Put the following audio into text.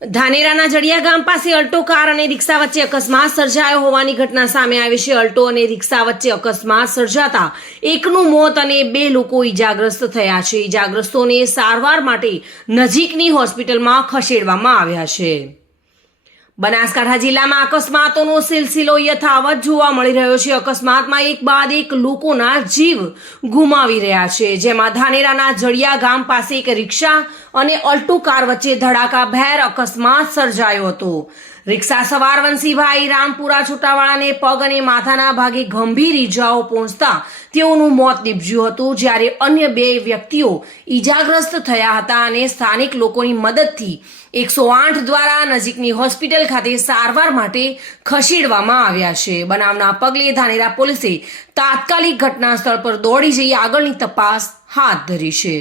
ધાનેરાના જડિયા ગામ પાસે Alto car અને રિક્ષા વચ્ચે અકસ્માત સર્જાયો હોવાની ઘટના સામે આવી છે। અલ્ટો અને રિક્ષા વચ્ચે અકસ્માત સર્જાતા એકનું મોત અને 2 લોકો ઈજાગ્રસ્ત થયા છે। ઈજાગ્રસ્તોને સારવાર માટે નજીકની હોસ્પિટલમાં ખસેડવામાં આવ્યા છે। બનાસકાંઠા જિલ્લામાં અકસ્માતોનો સિલસિલો યથાવત જોવા મળી રહ્યો છે। અકસ્માતમાં એક બાદ એક લોકોના જીવ ગુમાવી રહ્યા છે, જેમાં ધાનેરાના જડિયા ગામ પાસે એક રિક્ષા અને અલ્ટો કાર વચ્ચે ધડાકાભેર અકસ્માત સર્જાયો હતો। રિક્ષા સવાર વંશીભાઈ રામપુરા છોટાવાળાને પગ અને માથાના ભાગે ગંભીર ઈજાઓ પહોંચતા તેઓનું મોત નીપજ્યું હતું, જ્યારે અન્ય 2 વ્યક્તિઓ ઈજાગ્રસ્ત થયા હતા અને સ્થાનિક લોકોની મદદથી 108 દ્વારા નજીકની હોસ્પિટલ ખાતે સારવાર માટે ખસેડવામાં આવ્યા છે। બનાવના પગલે ધાનેરા પોલીસે તાત્કાલિક ઘટના સ્થળ પર દોડી જઈ આગળની તપાસ હાથ ધરી છે।